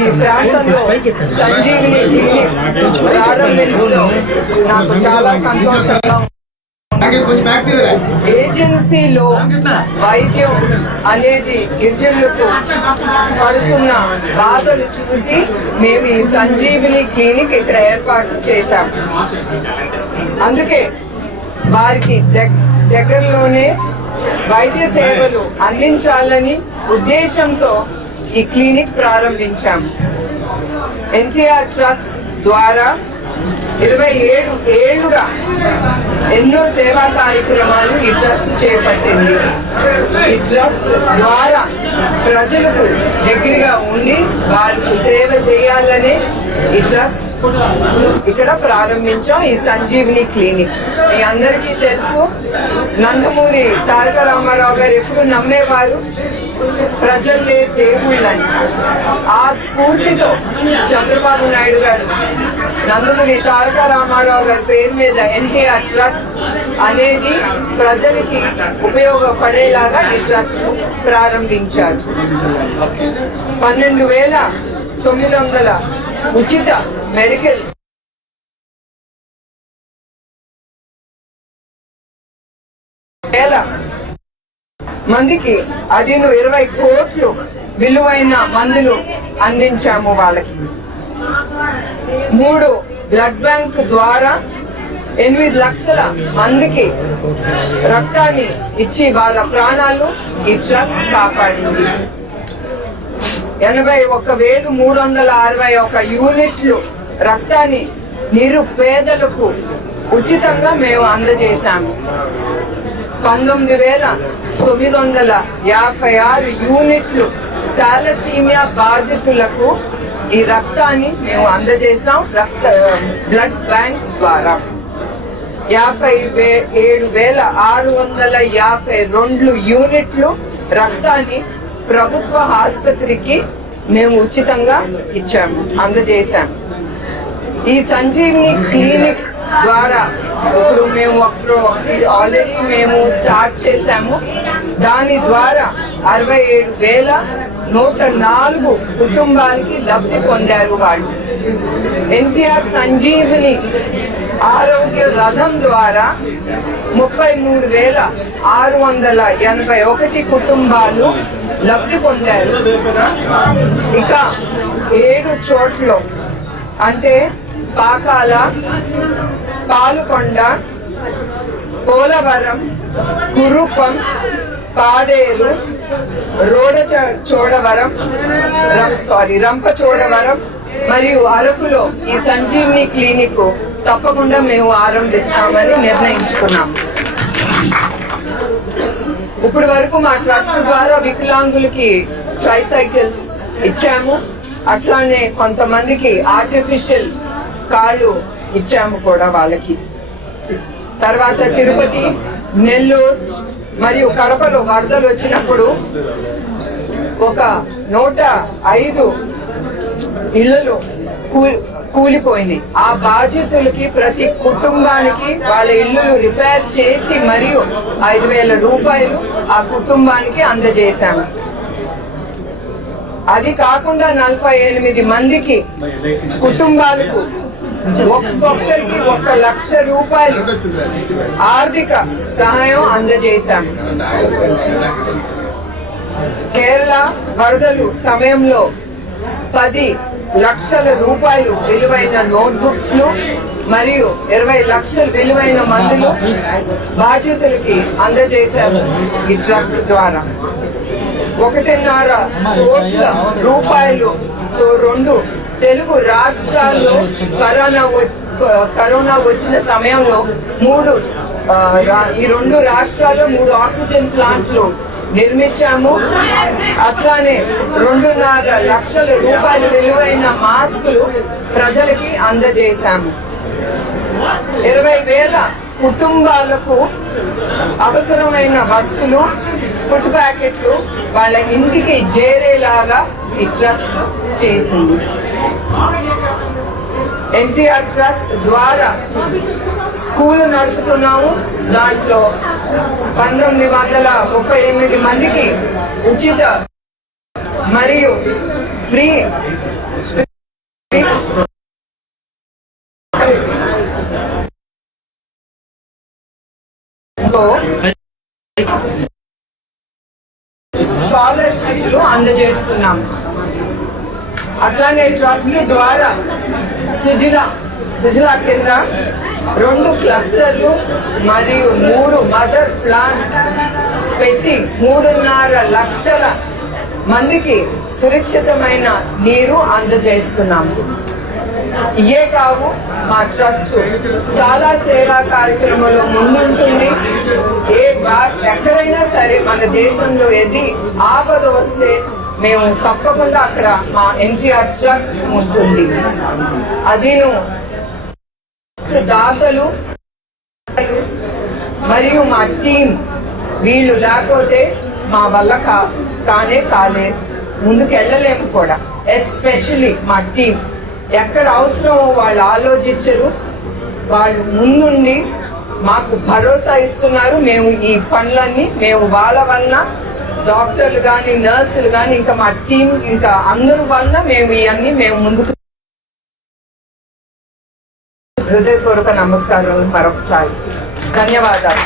ఈ ప్రాంతంలో సంజీవిని క్లినిక్ ప్రారంభించడం నాకు చాలా సంతోషంగా ఉంది. ఏజెన్సీలో వైద్యం అనేది గిరిజనులకు పడుతున్న బాధలు చూసి మేము ఈ సంజీవిని క్లినిక్ ఇక్కడ ఏర్పాటు చేశాం. అందుకే వారికి దగ్గరలోనే వైద్య సేవలు అందించాలని ఉద్దేశంతో ఈ క్లినిక్ ప్రారంభించాము. ఎన్టీఆర్ ట్రస్ట్ ద్వారా 27 ఏళ్లుగా ఎన్నో సేవా కార్యక్రమాలు ఈ ట్రస్ట్ చేపట్టింది. ఈ ట్రస్ట్ ద్వారా ప్రజలకు దగ్గరగా ఉండి వాళ్ళకు సేవ చేయాలని ఈ ట్రస్ట్ ఇక్కడ ప్రారంభించాం. ఈ సంజీవిని క్లినిక్ మీ అందరికీ తెలుసు. నందమూరి తారక రామారావు గారు ఎప్పుడు నమ్మేవారు ప్రజల్లే దేవుళ్ళని. ఆ స్ఫూర్తితో చంద్రబాబు నాయుడు గారు నందమూరి తారక రామారావు గారి పేరు మీద ఎన్టీఆర్ ట్రస్ట్ అనేది ప్రజలకి ఉపయోగపడేలాగా ఈ ట్రస్ట్ ప్రారంభించారు. 12,900 ఉచిత మెడికల్ మందికి 20 కోట్లు విలువైన మందులు అందించాము. వాళ్ళకి 3 బ్లడ్ బ్యాంక్ ద్వారా 8 లక్షల మందికి రక్తాన్ని ఇచ్చి వాళ్ళ ప్రాణాలు ఈ ట్రస్ట్ కాపాడింది. 81,361 యూనిట్లు రక్తాన్ని నిరుపేదలకు ఉచితంగా మేము అందజేశాము. 19,956 యూనిట్లు థాలసీమియా బాధితులకు ఈ రక్తాన్ని మేము అందజేశాం బ్లడ్ బ్యాంక్స్ ద్వారా. 57,652 యూనిట్లు రక్తాన్ని ప్రభుత్వ ఆసుపత్రికి మేము ఉచితంగా ఇచ్చాము, అందజేశాము. ఈ సంజీవిని క్లినిక్ ద్వారా ఇప్పుడు మేము ఆల్రెడీ మేము స్టార్ట్ చేశాము. దాని ద్వారా 67,104 కుటుంబాలకి లబ్ధి పొందారు వాళ్ళు. ఎన్టీఆర్ సంజీవిని ఆరోగ్య రథం ద్వారా 33,681 కుటుంబాలు లబ్ధి పొందారు. ఇక 7 చోట్ల అంటే పాకాల, పాలుకొండ, పోలవరం, కురుపం, పాడేరు, రంపచోడవరం మరియు అరకులో ఈ సంజీవిని క్లినిక్ తప్పకుండా మేము ఆరంభిస్తామని నిర్ణయించుకున్నాం. ఇప్పటి వరకు మా ట్రస్ట్ ద్వారా వికలాంగులకి ట్రైసైకిల్స్ ఇచ్చాము. అట్లానే కొంతమందికి ఆర్టిఫిషియల్ కాళ్ళు ఇచ్చాము కూడా వాళ్ళకి. తర్వాత తిరుపతి, నెల్లూరు మరియు కడపలో వరదలు వచ్చినప్పుడు 105 ఇళ్లలో కూలిపోయినాయి. ఆ బాధితులకి ప్రతి కుటుంబానికి వాళ్ళ ఇళ్లు రిపేర్ చేసి మరియు 5,000 రూపాయలు ఆ కుటుంబానికి అందజేశాము. అది కాకుండా 48 మందికి కుటుంబాలకు ఒక్కొక్కరికి 1 లక్ష రూపాయలు ఆర్థిక సహాయం అందజేశాము. కేరళ వరదలు సమయంలో 10 లక్షల రూపాయలు విలువైన నోట్బుక్స్ మరియు 20 లక్షల విలువైన మందులు బాధితులకి అందజేశారు ఈ ట్రస్ట్ ద్వారా. 1.5 కోట్ల రూపాయలుతో 2 తెలుగు రాష్ట్రాల్లో కరోనా వచ్చిన సమయంలో ఈ 2 రాష్ట్రాల్లో 3 ఆక్సిజన్ ప్లాంట్లు నిర్మించాము. అట్లానే 2.5 లక్షల రూపాయల విలువైన మాస్కులు ప్రజలకి అందజేశాము. 20,000 కుటుంబాలకు అవసరమైన వస్తువులు, ఫుడ్ ప్యాకెట్లు వాళ్ళ ఇంటికి చేరేలాగా ఈ ట్రస్ట్ చేసింది. ఎన్టీఆర్ ట్రస్ట్ ద్వారా స్కూల్ నడుపుతున్నాము. దాంట్లో 1938 మందికి ఉచిత మరియు ఫ్రీ స్కాలర్షిప్లు అందజేస్తున్నాం. అట్లానే ట్రస్ట్ ద్వారా సుజల కింద 2 క్లస్టర్లు మరియు 3 మదర్ ప్లాంట్స్ పెట్టి 3.5 లక్షల మందికి సురక్షితమైన నీరు అందజేస్తున్నాము. ఇయే కావు, మా ట్రస్ట్ చాలా సేవా కార్యక్రమంలో ముందుంటుంది. ఎక్కడైనా సరే మన దేశంలో ఏది ఆపద వస్తే మేము తప్పకుండా అక్కడ మా ఎన్టీఆర్ ట్రస్ట్ ఉంటుంది. అదిను దాతలు మరియు మా టీం వీళ్ళు లేకపోతే మా వల్ల కాలేదు, ముందుకెళ్ళలేము కూడా. ఎస్పెషల్లీ మా టీం ఎక్కడ అవసరమో వాళ్ళు ఆలోచించరు, వాళ్ళు ముందుండి మాకు భరోసా ఇస్తున్నారు. మేము ఈ పనులన్నీ వాళ్ళ వలన, డాక్టర్లు కానీ నర్సులు కానీ ఇంకా మా టీం ఇంకా అందరి వలన ఇవన్నీ ముందుకు. హృదయపూర్వక నమస్కారం మరొకసారి. ధన్యవాదాలు.